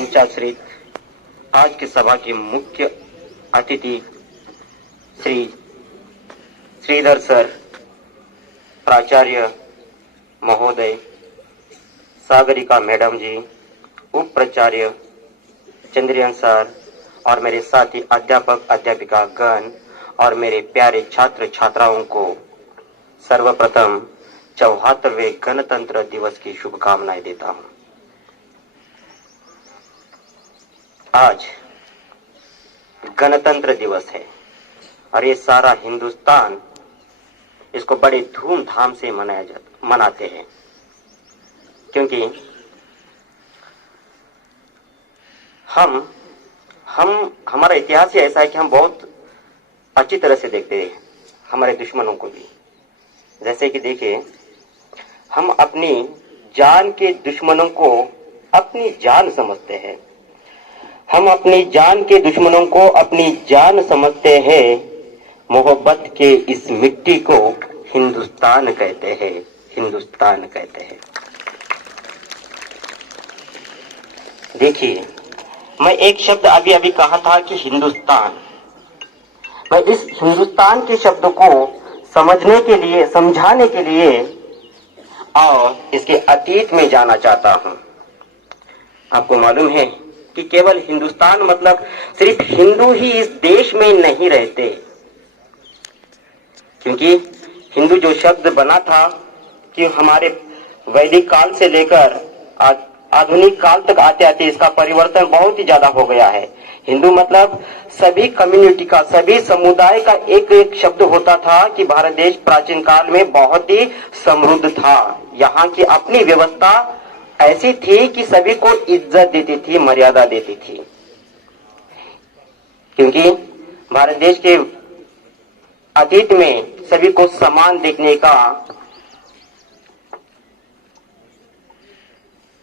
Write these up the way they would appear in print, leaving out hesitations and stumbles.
मंचाश्रित आज की सभा के मुख्य अतिथि श्री श्रीधर सर, प्राचार्य महोदय, सागरिका मैडम जी, उप प्राचार्य चंद्रियन सर और मेरे साथी अध्यापक अध्यापिका गण और मेरे प्यारे छात्र छात्राओं को सर्वप्रथम 74वें गणतंत्र दिवस की शुभकामनाएं देता हूं। आज गणतंत्र दिवस है और ये सारा हिंदुस्तान इसको बड़े धूमधाम से मनाते हैं, क्योंकि हमारा इतिहास ही ऐसा है कि हम बहुत अच्छी तरह से देखते हैं हमारे दुश्मनों को भी। जैसे कि देखिए, हम अपनी जान के दुश्मनों को अपनी जान समझते हैं। हम अपनी जान के दुश्मनों को अपनी जान समझते हैं। मोहब्बत के इस मिट्टी को हिंदुस्तान कहते हैं, हिंदुस्तान कहते हैं। देखिए, मैं एक शब्द अभी अभी कहा था कि हिंदुस्तान। मैं इस हिंदुस्तान के शब्द को समझने के लिए, समझाने के लिए और इसके अतीत में जाना चाहता हूं। आपको मालूम है कि केवल हिंदुस्तान मतलब सिर्फ हिंदू ही इस देश में नहीं रहते, क्योंकि हिंदू जो शब्द बना था कि हमारे वैदिक काल से लेकर आधुनिक काल तक आते आते इसका परिवर्तन बहुत ही ज्यादा हो गया है। हिंदू मतलब सभी कम्युनिटी का, सभी समुदाय का एक एक शब्द होता था कि भारत देश प्राचीन काल में बहुत ही समृद्ध था। यहाँ की अपनी व्यवस्था ऐसी थी कि सभी को इज्जत देती थी, मर्यादा देती थी, क्योंकि भारत देश के अतीत में सभी को समान देखने का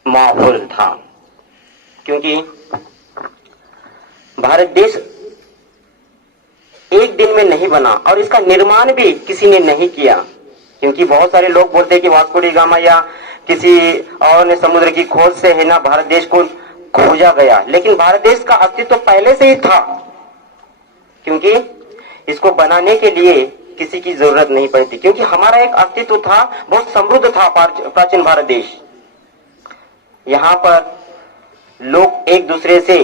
माहौल था। क्योंकि भारत देश एक दिन में नहीं बना और इसका निर्माण भी किसी ने नहीं किया, क्योंकि बहुत सारे लोग बोलते हैं कि वास्को डी गामा या किसी और ने समुद्र की खोज से है ना भारत देश को खोजा गया, लेकिन भारत देश का अस्तित्व तो पहले से ही था, क्योंकि इसको बनाने के लिए किसी की जरूरत नहीं पड़ी थी, क्योंकि हमारा एक अस्तित्व था, बहुत समृद्ध था प्राचीन भारत देश। यहाँ पर लोग एक दूसरे से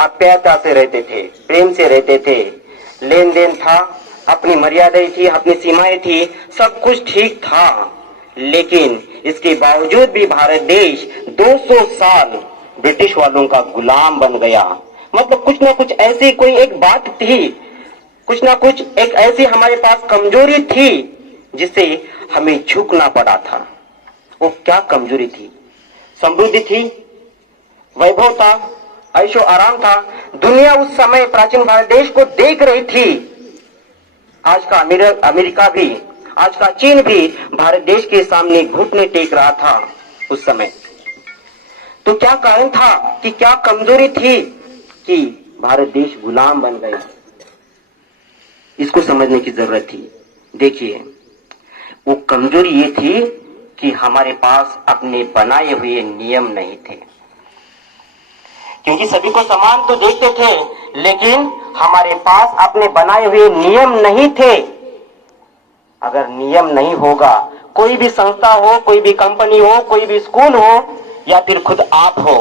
आप्यायता से रहते थे, प्रेम से रहते थे, लेन देन था, अपनी मर्यादाएं थी, अपनी सीमाएं थी, सब कुछ ठीक था। लेकिन इसके बावजूद भी भारत देश 200 साल ब्रिटिश वालों का गुलाम बन गया। मतलब कुछ ना कुछ ऐसी कोई एक बात थी, कुछ ना कुछ एक ऐसी हमारे पास कमजोरी थी जिससे हमें झुकना पड़ा था। वो क्या कमजोरी थी? समृद्धि थी, वैभव था, ऐशो आराम था। दुनिया उस समय प्राचीन भारत देश को देख रही थी। आज का अमेरिका भी, आज का चीन भी भारत देश के सामने घुटने टेक रहा था उस समय। तो क्या कारण था कि क्या कमजोरी थी कि भारत देश गुलाम बन गया? इसको समझने की जरूरत थी। देखिए, वो कमजोरी ये थी कि हमारे पास अपने बनाए हुए नियम नहीं थे, क्योंकि सभी को समान तो देखते थे, लेकिन हमारे पास अपने बनाए हुए नियम नहीं थे। अगर नियम नहीं होगा, कोई भी संस्था हो, कोई भी कंपनी हो, कोई भी स्कूल हो या फिर खुद आप हो,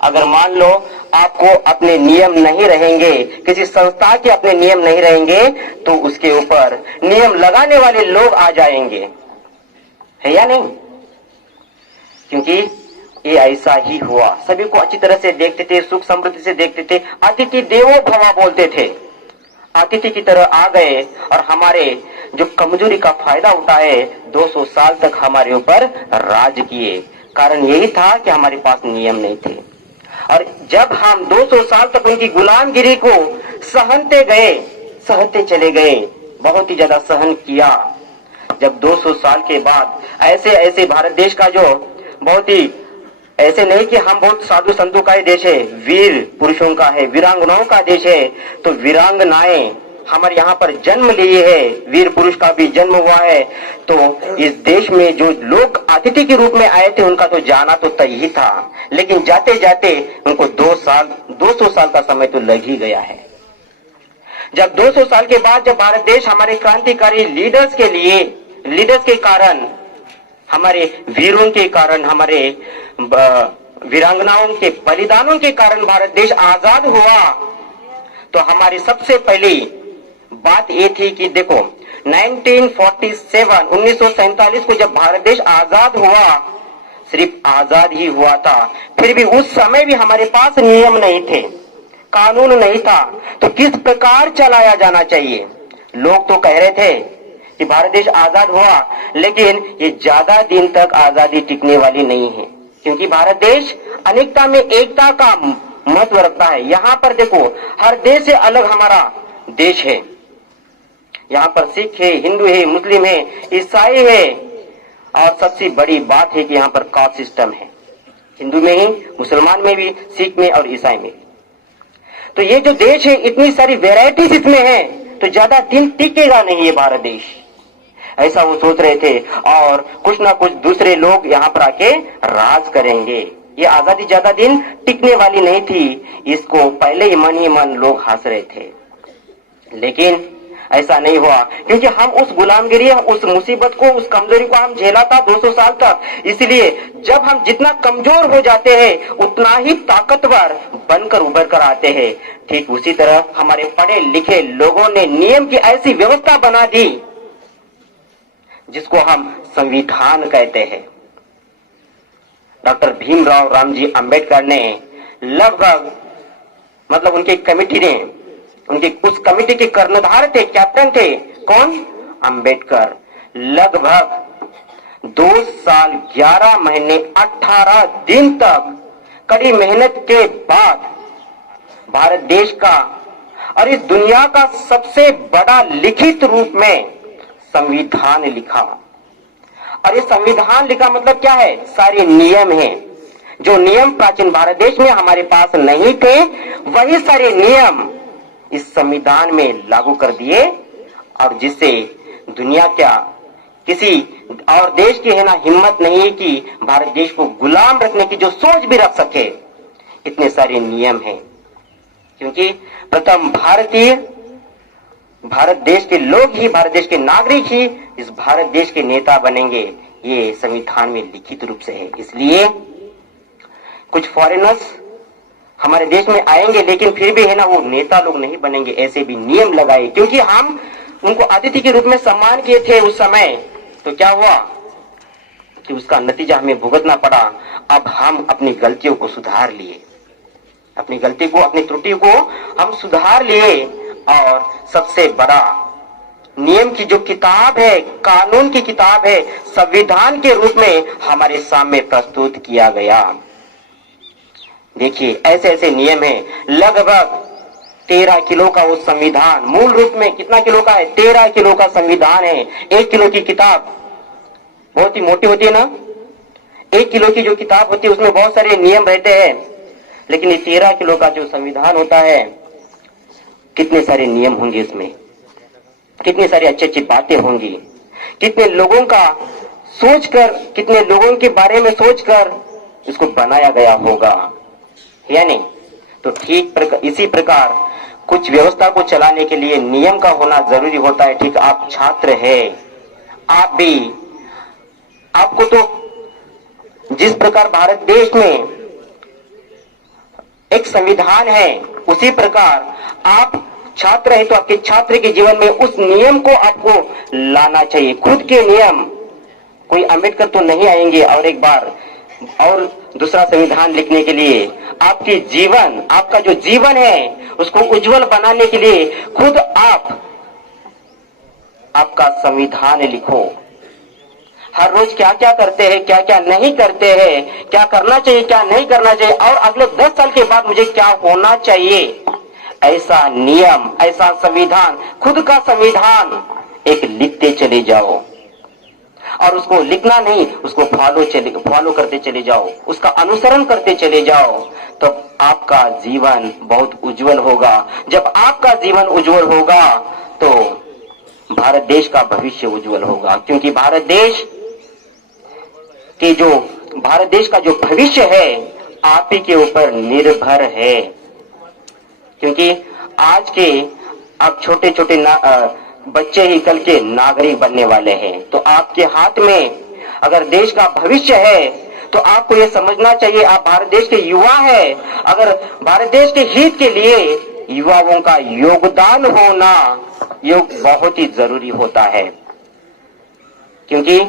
अगर मान लो आपको अपने नियम नहीं रहेंगे, किसी संस्था के अपने नियम नहीं रहेंगे, तो उसके ऊपर नियम लगाने वाले लोग आ जाएंगे, है या नहीं? क्योंकि ये ऐसा ही हुआ। सभी को अच्छी तरह से देखते थे, सुख समृद्धि से देखते थे, अतिथि देवो भव बोलते थे। अतिथि की तरह आ गए और हमारे जो कमजोरी का फायदा उठाए, 200 साल तक हमारे ऊपर राज किए। कारण यही था कि हमारे पास नियम नहीं थे। और जब हम 200 साल तक उनकी गुलामगिरी को सहते गए, सहते चले गए, बहुत ही ज्यादा सहन किया। जब 200 साल के बाद ऐसे ऐसे भारत देश का जो बहुत ही, ऐसे नहीं कि हम बहुत साधु संतों का ही देश है, वीर पुरुषों का है, वीरांगनाओं का देश है, तो वीरांगनाएं हमारे यहाँ पर जन्म लिए है, वीर पुरुष का भी जन्म हुआ है, तो इस देश में जो लोग अतिथि के रूप में आए थे उनका तो जाना तो तय ही था, लेकिन जाते जाते उनको 200 साल का समय तो लग ही गया है। जब 200 साल के बाद जब भारत देश हमारे क्रांतिकारी लीडर्स के कारण, हमारे वीरों के कारण, हमारे वीरांगनाओं के बलिदानों के कारण भारत देश आजाद हुआ, तो हमारी सबसे पहली बात ये थी कि देखो 1947 को जब भारत देश आजाद हुआ, सिर्फ आजाद ही हुआ था, फिर भी उस समय भी हमारे पास नियम नहीं थे, कानून नहीं था, तो किस प्रकार चलाया जाना चाहिए। लोग तो कह रहे थे कि भारत देश आजाद हुआ, लेकिन ये ज्यादा दिन तक आजादी टिकने वाली नहीं है, क्योंकि भारत देश अनेकता में एकता का महत्व रखता है। यहाँ पर देखो, हर देश से अलग हमारा देश है। यहाँ पर सिख है, हिंदू है, मुस्लिम है, ईसाई है, और सबसे बड़ी बात है कि यहाँ पर कास्ट सिस्टम है, हिंदू में ही, मुसलमान में भी, सिख में और ईसाई में। तो ये जो देश है, इतनी सारी वेराइटीज इसमें है, तो ज्यादा दिन टिकेगा नहीं ये भारत देश, ऐसा वो सोच रहे थे, और कुछ ना कुछ दूसरे लोग यहाँ पर आके राज करेंगे। ये आजादी ज्यादा दिन टिकने वाली नहीं थी, इसको पहले ही मन लोग हंस रहे थे, लेकिन ऐसा नहीं हुआ, क्योंकि हम उस गुलामगिरी, उस मुसीबत को, उस कमजोरी को हम झेला था 200 साल तक। इसलिए जब हम जितना कमजोर हो जाते हैं उतना ही ताकतवर बनकर उभर कर आते हैं। ठीक उसी तरह हमारे पढ़े लिखे लोगों ने नियम की ऐसी व्यवस्था बना दी जिसको हम संविधान कहते हैं। डॉक्टर भीमराव रामजी अंबेडकर ने लगभग, मतलब उनकी कमेटी ने, उनके उस कमेटी के कर्णधार थे, कैप्टन थे, कौन? अंबेडकर। लगभग 2 साल 11 महीने 18 दिन तक कड़ी मेहनत के बाद भारत देश का और इस दुनिया का सबसे बड़ा लिखित रूप में संविधान लिखा। और ये संविधान लिखा मतलब क्या है? सारे नियम हैं, जो नियम प्राचीन भारत देश में हमारे पास नहीं थे, वही सारे नियम इस संविधान में लागू कर दिए, और जिससे दुनिया क्या किसी और देश की है ना हिम्मत नहीं है कि भारत देश को गुलाम रखने की जो सोच भी रख सके। इतने सारे नियम हैं, क्योंकि प्रथम भारत देश के लोग ही, भारत देश के नागरिक ही इस भारत देश के नेता बनेंगे, ये संविधान में लिखित रूप से है। इसलिए कुछ फॉरेनर्स हमारे देश में आएंगे, लेकिन फिर भी है ना वो नेता लोग नहीं बनेंगे, ऐसे भी नियम लगाए, क्योंकि हम उनको अतिथि के रूप में सम्मान किए थे उस समय। तो क्या हुआ कि उसका नतीजा हमें भुगतना पड़ा। अब हम अपनी गलतियों को सुधार लिए, अपनी गलती को, अपनी त्रुटि को हम सुधार लिए, और सबसे बड़ा नियम की जो किताब है, कानून की किताब है, संविधान के रूप में हमारे सामने प्रस्तुत किया गया। देखिए ऐसे ऐसे नियम हैं। लगभग 13 किलो का वो संविधान, मूल रूप में कितना किलो का है? 13 किलो का संविधान है। 1 किलो की किताब बहुत ही मोटी होती है ना, 1 किलो की जो किताब होती है उसमें बहुत सारे नियम रहते हैं, लेकिन ये 13 किलो का जो संविधान होता है, कितने सारे नियम होंगे इसमें, कितनी सारी अच्छी अच्छी बातें होंगी, कितने लोगों का सोचकर, कितने लोगों के बारे में सोचकर इसको बनाया गया होगा, या नहीं? तो ठीक इसी प्रकार कुछ व्यवस्था को चलाने के लिए नियम का होना जरूरी होता है। ठीक, आप छात्र हैं, आप भी, आपको तो जिस प्रकार भारत देश में एक संविधान है, उसी प्रकार आप छात्र हैं, तो आपके छात्र के जीवन में उस नियम को आपको लाना चाहिए, खुद के नियम। कोई अंबेडकर तो नहीं आएंगे और एक बार और दूसरा संविधान लिखने के लिए। आपके जीवन, आपका जो जीवन है उसको उज्जवल बनाने के लिए खुद आप आपका संविधान लिखो। हर रोज क्या क्या करते हैं, क्या क्या नहीं करते हैं, क्या करना चाहिए, क्या नहीं करना चाहिए, और अगले 10 साल के बाद मुझे क्या होना चाहिए, ऐसा नियम, ऐसा संविधान, खुद का संविधान एक लिखते चले जाओ। और उसको लिखना नहीं, उसको फॉलो करते चले जाओ, उसका अनुसरण करते चले जाओ, तो आपका जीवन बहुत उज्जवल होगा। जब आपका जीवन उज्जवल होगा तो भारत देश का भविष्य उज्जवल होगा, क्योंकि भारत देश का जो भविष्य है आप ही के ऊपर निर्भर है। क्योंकि आज के अब छोटे छोटे बच्चे ही कल के नागरिक बनने वाले हैं। तो आपके हाथ में अगर देश का भविष्य है तो आपको यह समझना चाहिए आप भारत देश के युवा है। अगर भारत देश के हित के लिए युवाओं का योगदान होना बहुत ही जरूरी होता है। क्योंकि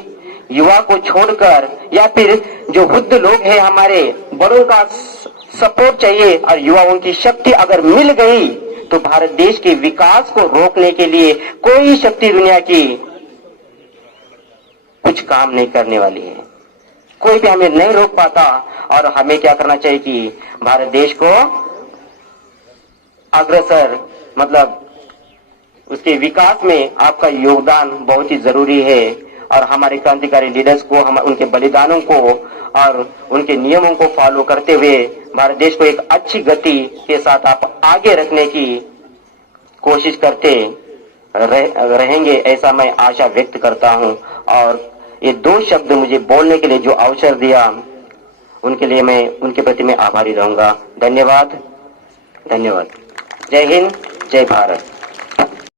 युवा को छोड़कर या फिर जो वृद्ध लोग हैं हमारे बड़ों का सपोर्ट चाहिए, और युवाओं की शक्ति अगर मिल गई तो भारत देश के विकास को रोकने के लिए कोई शक्ति दुनिया की कुछ काम नहीं करने वाली है। कोई भी हमें नहीं रोक पाता। और हमें क्या करना चाहिए कि भारत देश को अग्रसर मतलब उसके विकास में आपका योगदान बहुत ही जरूरी है। और हमारे क्रांतिकारी लीडर्स को हम उनके बलिदानों को और उनके नियमों को फॉलो करते हुए भारत देश को एक अच्छी गति के साथ आप आगे रखने की कोशिश करते रहेंगे, ऐसा मैं आशा व्यक्त करता हूं। और ये 2 शब्द मुझे बोलने के लिए जो अवसर दिया उनके लिए मैं उनके प्रति मैं आभारी रहूंगा। धन्यवाद। जय हिंद, जय भारत।